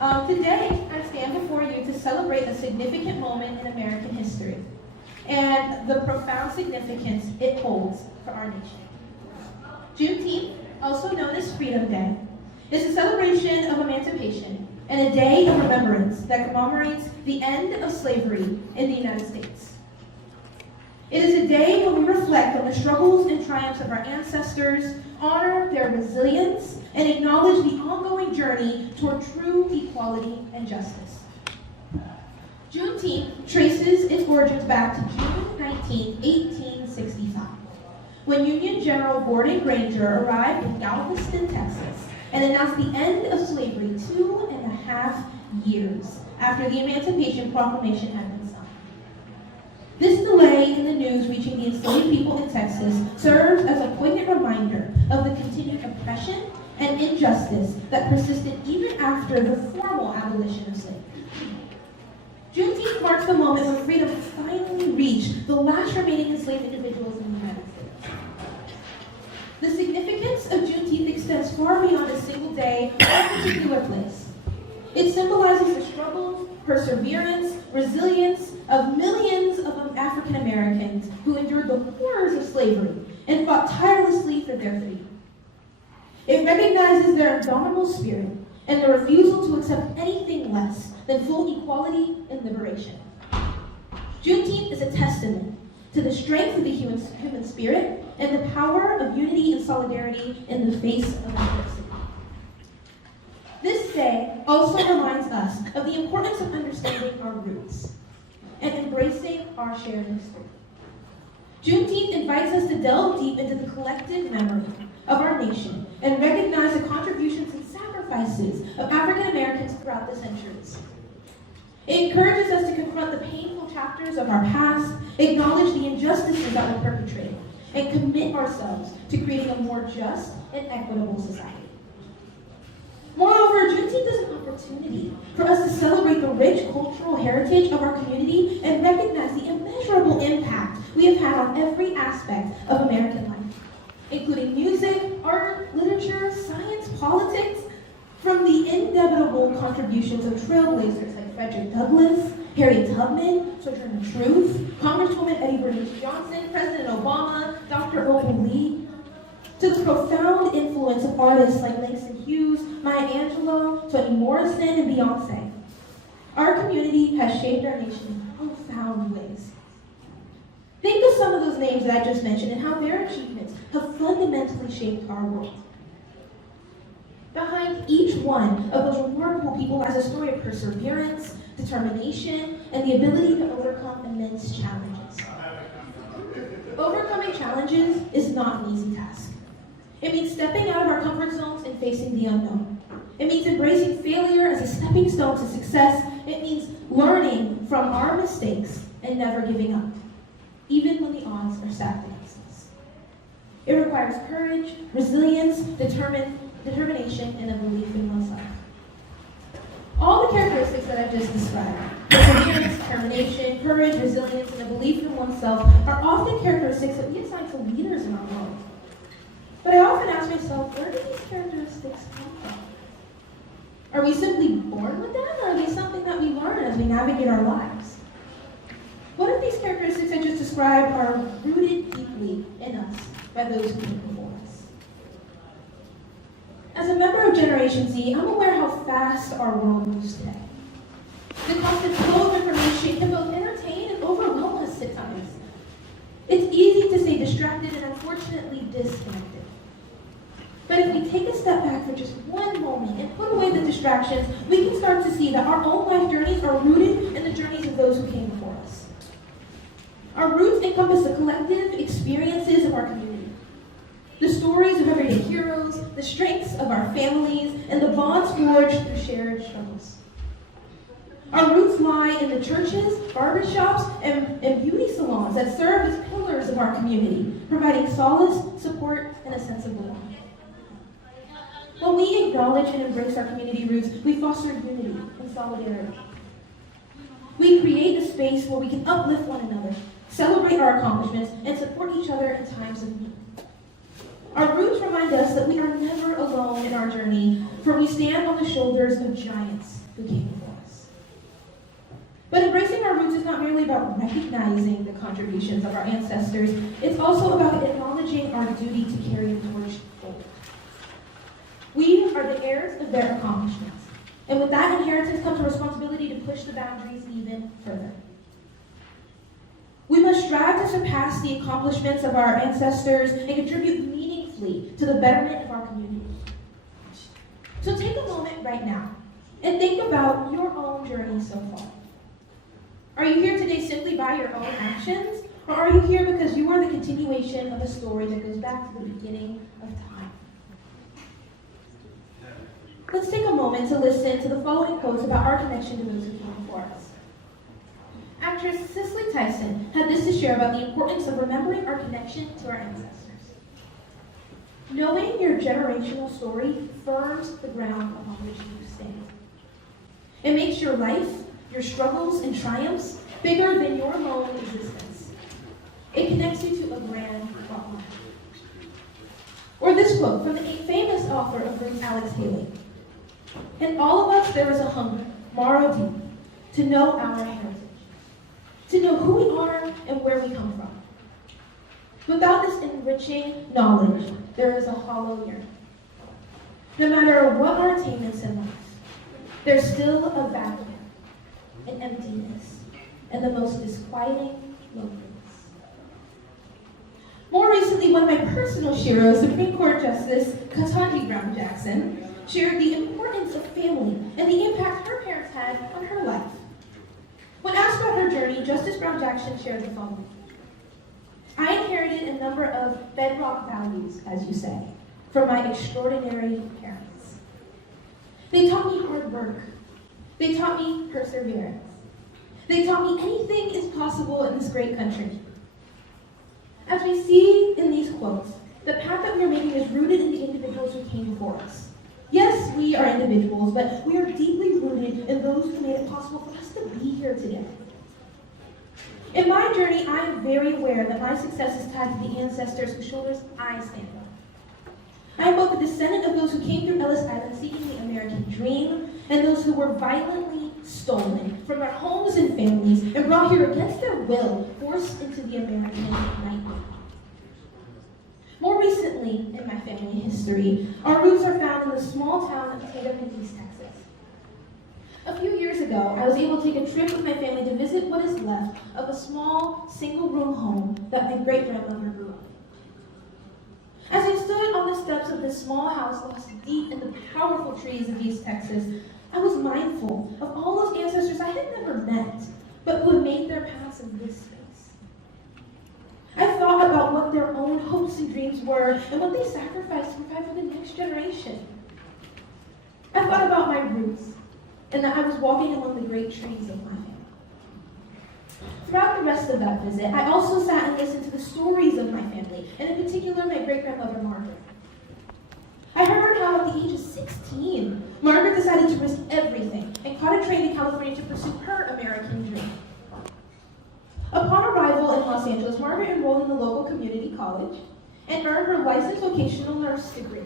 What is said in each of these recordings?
Today, I stand before you to celebrate a significant moment in American history and the profound significance it holds for our nation. Juneteenth, also known as Freedom Day, is a celebration of emancipation and a day of remembrance that commemorates the end of slavery in the United States. It is a day when we reflect on the struggles and triumphs of our ancestors, honor their resilience, and acknowledge the ongoing journey toward true equality and justice. Juneteenth traces its origins back to June 19, 1865, when Union General Gordon Granger arrived in Galveston, Texas, and announced the end of slavery 2.5 years after the Emancipation Proclamation had been signed. This delay in the news reaching the enslaved people in Texas serves as a poignant reminder of the continued oppression and injustice that persisted even after the formal abolition of slavery. Juneteenth marks the moment when freedom finally reached the last remaining enslaved individuals in the United States. The significance of Juneteenth extends far beyond a single day or a particular place. It symbolizes the struggles, perseverance, resilience of millions of African Americans who endured the horrors of slavery and fought tirelessly for their freedom. It recognizes their indomitable spirit and their refusal to accept anything less than full equality and liberation. Juneteenth is a testament to the strength of the human spirit and the power of unity and solidarity in the face of adversity. This day also reminds us of the importance of understanding our roots and embracing our shared history. Juneteenth invites us to delve deep into the collective memory of our nation and recognize the contributions and sacrifices of African Americans throughout the centuries. It encourages us to confront the painful chapters of our past, acknowledge the injustices that were perpetrated, and commit ourselves to creating a more just and equitable society. Moreover, Juneteenth is an opportunity for us to celebrate the rich cultural heritage of our community and recognize the immeasurable impact we have had on every aspect of American life, including music, art, literature, science, politics, from the inevitable contributions of trailblazers like Frederick Douglass, Harriet Tubman, Sojourner Truth, Congresswoman Eddie Bernice Johnson, President Obama, Dr. Opal Lee, to the profound influence of artists like Langston Hughes, Maya Angelou, Toni Morrison, and Beyonce. Our community has shaped our nation in profound ways. Think of some of those names that I just mentioned and how their achievements have fundamentally shaped our world. Behind each one of those remarkable people lies a story of perseverance, determination, and the ability to overcome immense challenges. Overcoming challenges is not an easy task. It means stepping out of our comfort zones and facing the unknown. It means embracing failure as a stepping stone to success. It means learning from our mistakes and never giving up, even when the odds are stacked against us. It requires courage, resilience, determination, and a belief in oneself. All the characteristics that I've just described, perseverance, determination, courage, resilience, and a belief in oneself, are often characteristics that we assign to leaders in our world. But I often ask myself, where do these characteristics come from? Are we simply born with them, or are they something that we learn as we navigate our lives? What if these characteristics I just described are rooted deeply in us by those who came before us? As a member of Generation Z, I'm aware how fast our world moves today. The constant flow of information can both entertain and overwhelm us at times. It's easy to stay distracted and unfortunately disconnected. But if we take a step back for just one moment and put away the distractions, we can start to see that our own life journeys are rooted in the journeys of those who came before us. Our roots encompass the collective experiences of our community, the stories of everyday heroes, the strengths of our families, and the bonds forged through shared struggles. Our roots lie in the churches, barbershops, and beauty salons that serve as pillars of our community, providing solace, support, and a sense of belonging. When we acknowledge and embrace our community roots, we foster unity and solidarity. We create a space where we can uplift one another, celebrate our accomplishments, and support each other in times of need. Our roots remind us that we are never alone in our journey, for we stand on the shoulders of giants who came before us. But embracing our roots is not merely about recognizing the contributions of our ancestors, it's also about acknowledging our duty to carry the torch forward. We are the heirs of their accomplishments, and with that inheritance comes a responsibility to push the boundaries even further. We must strive to surpass the accomplishments of our ancestors and contribute meaningfully to the betterment of our community. So take a moment right now and think about your own journey so far. Are you here today simply by your own actions, or are you here because you are the continuation of a story that goes back to the beginning of time? Let's take a moment to listen to the following quotes about our connection to those who came before us. Actress Cicely Tyson had this to share about the importance of remembering our connection to our ancestors. Knowing your generational story firms the ground upon which you stand. It makes your life, your struggles and triumphs, bigger than your lone existence. It connects you to a grand plotline. Or this quote from the famous author of Ruth Alex Haley. In all of us there is a hunger, marrow deep, to know our heritage. To know who we are and where we come from. Without this enriching knowledge, there is a hollow yearning. No matter what our attainments in life, there's still a vacuum, an emptiness, and the most disquieting loneliness. More recently, one of my personal heroes, Supreme Court Justice Ketanji Brown Jackson, shared the importance of family and the impact her parents had on her life. When asked about her journey, Justice Brown Jackson shared the following. I inherited a number of bedrock values, as you say, from my extraordinary parents. They taught me hard work. They taught me perseverance. They taught me anything is possible in this great country. As we see in these quotes, the path that we are making is rooted in the individuals who came before us. Yes, we are individuals, but we are deeply rooted in those who made it possible for us to be here today. In my journey, I am very aware that my success is tied to the ancestors whose shoulders I stand on. I am both a descendant of those who came through Ellis Island seeking the American dream, and those who were violently stolen from their homes and families and brought here against their will, forced into the American nightmare. More recently in my family history, our roots are found in the small town of Taylor, East Texas. A few years ago, I was able to take a trip with my family to visit what is left of a small, single-room home that my great-grandmother grew up in. As I stood on the steps of this small house lost deep in the powerful trees of East Texas, I was mindful of all those ancestors I had never met, but who had made their paths in this space. I thought about what their own hopes and dreams were and what they sacrificed to provide for the next generation. I thought about my roots and that I was walking among the great trees of my family. Throughout the rest of that visit, I also sat and listened to the stories of my family, and in particular, my great-grandmother, Margaret. I heard how at the age of 16, Margaret decided to risk everything and caught a train to California to pursue her American dream. Upon arrival in Los Angeles, Margaret enrolled in the local community college and earned her licensed vocational nurse degree.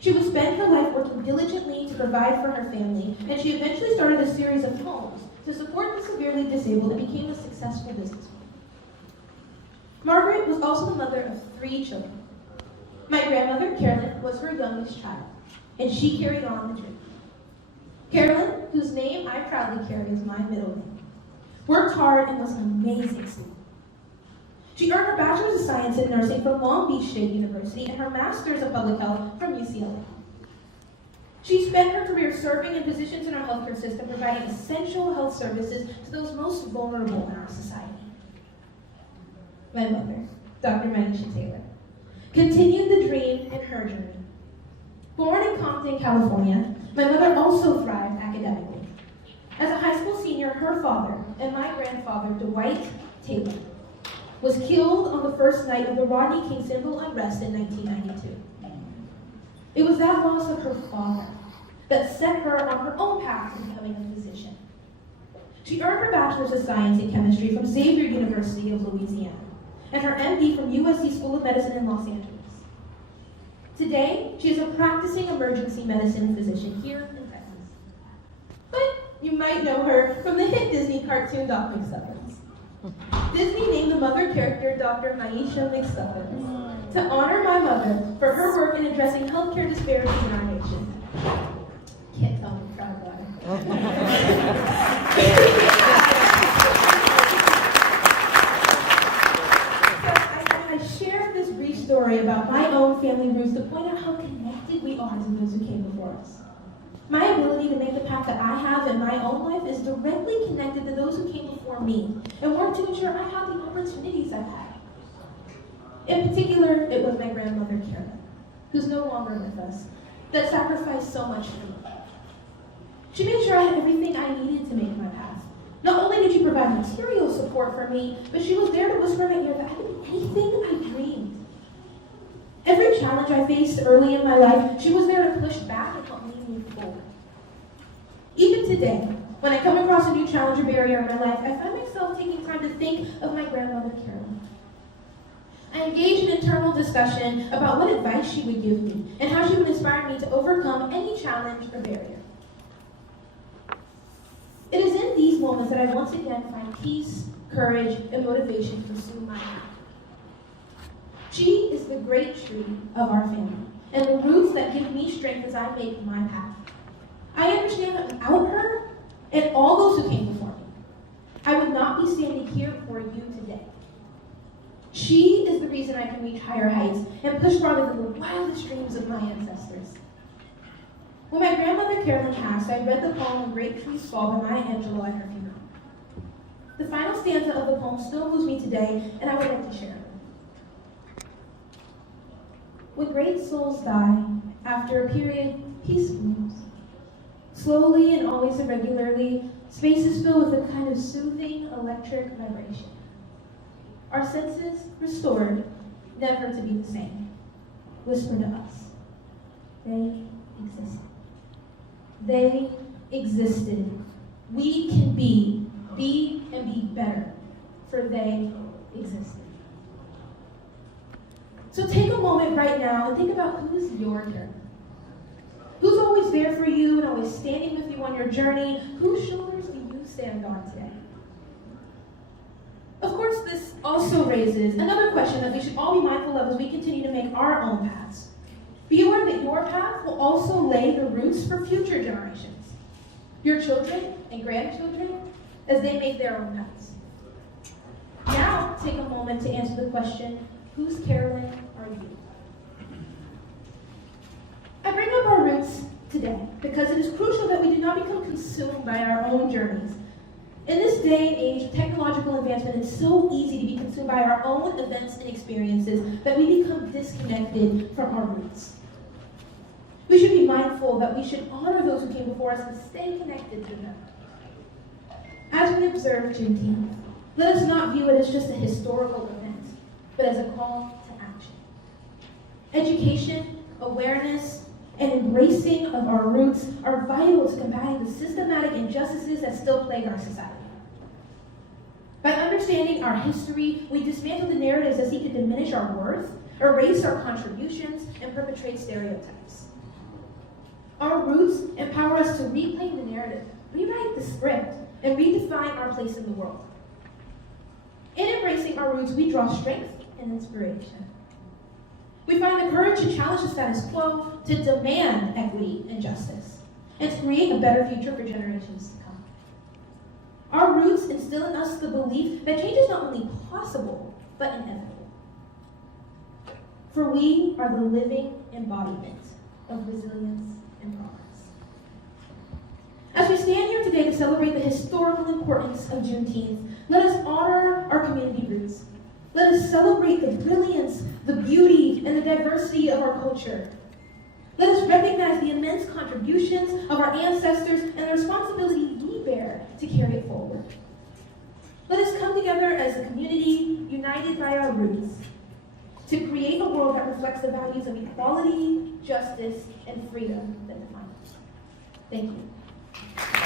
She would spend her life working diligently to provide for her family, and she eventually started a series of homes to support the severely disabled and became a successful businesswoman. Margaret was also the mother of 3 children. My grandmother, Carolyn, was her youngest child, and she carried on the dream. Carolyn, whose name I proudly carry as my middle name, worked hard and was an amazing student. She earned her Bachelor's of Science in Nursing from Long Beach State University and her Master's of Public Health from UCLA. She spent her career serving in positions in our healthcare system, providing essential health services to those most vulnerable in our society. My mother, Dr. Manisha Taylor, continued the dream in her journey. Born in Compton, California, my mother also thrived academically. As a high school senior, her father and my grandfather, Dwight Taylor, was killed on the first night of the Rodney King civil unrest in 1992. It was that loss of her father that set her on her own path to becoming a physician. She earned her Bachelor's of Science in Chemistry from Xavier University of Louisiana and her MD from USC School of Medicine in Los Angeles. Today, she is a practicing emergency medicine physician here in Texas. But you might know her from the hit Disney cartoon Doc McStuffins. Disney named the mother character Dr. Maisha McStuffins to honor my mother for her work in addressing healthcare disparities in our nation. Can't tell me proud about I share this brief story about my own family roots to point out how connected we are to those who came before us. My ability to make the path that I have in my own life is directly connected to those who came before me and work to ensure I have the opportunities I've had. In particular, it was my grandmother, Carolyn, who's no longer with us, that sacrificed so much for me. She made sure I had everything I needed to make my path. Not only did she provide material support for me, but she was there to whisper in my ear that I could be anything I dreamed. Every challenge I faced early in my life, she was there to push back and help me move forward. Even today, when I come across a new challenge or barrier in my life, I find myself taking time to think of my grandmother, Carolyn. I engage in internal discussion about what advice she would give me and how she would inspire me to overcome any challenge or barrier. It is in these moments that I once again find peace, courage, and motivation to pursue my path. She is the great tree of our family, and the roots that give me strength as I make my path. I understand that without her, and all those who came before me, I would not be standing here for you today. She is the reason I can reach higher heights and push farther than the wildest dreams of my ancestors. When my grandmother Carolyn passed, I read the poem Great Trees Fall by Maya Angelou at her funeral. The final stanza of the poem still moves me today, and I would like to share it. When great souls die, after a period, peace blooms. Slowly and always irregularly, space is filled with a kind of soothing electric vibration. Our senses restored, never to be the same. Whisper to us. They existed. They existed. We can be and be better, for they existed. So take a moment right now and think about who's your character. Who's always there for you and always standing with you on your journey? Whose shoulders do you stand on today? Of course, this also raises another question that we should all be mindful of as we continue to make our own paths. Be aware that your path will also lay the roots for future generations, your children and grandchildren, as they make their own paths. Now, take a moment to answer the question, whose Carolyn are you? I bring up our roots today because it is crucial that we do not become consumed by our own journeys. In this day and age of technological advancement, it's so easy to be consumed by our own events and experiences that we become disconnected from our roots. We should be mindful that we should honor those who came before us and stay connected to them. As we observe Juneteenth, let us not view it as just a historical event, but as a call to action. Education, awareness, and embracing of our roots are vital to combating the systematic injustices that still plague our society. By understanding our history, we dismantle the narratives that seek to diminish our worth, erase our contributions, and perpetrate stereotypes. Our roots empower us to reclaim the narrative, rewrite the script, and redefine our place in the world. In embracing our roots, we draw strength and inspiration. We find the courage to challenge the status quo, to demand equity and justice, and to create a better future for generations to come. Our roots instill in us the belief that change is not only possible, but inevitable. For we are the living embodiment of resilience and progress. As we stand here today to celebrate the historical importance of Juneteenth, let us honor our community roots. Let us celebrate the brilliance, the beauty, and the diversity of our culture. Let us recognize the immense contributions of our ancestors and the responsibility we bear to carry it forward. Let us come together as a community united by our roots to create a world that reflects the values of equality, justice, and freedom that define us. Thank you.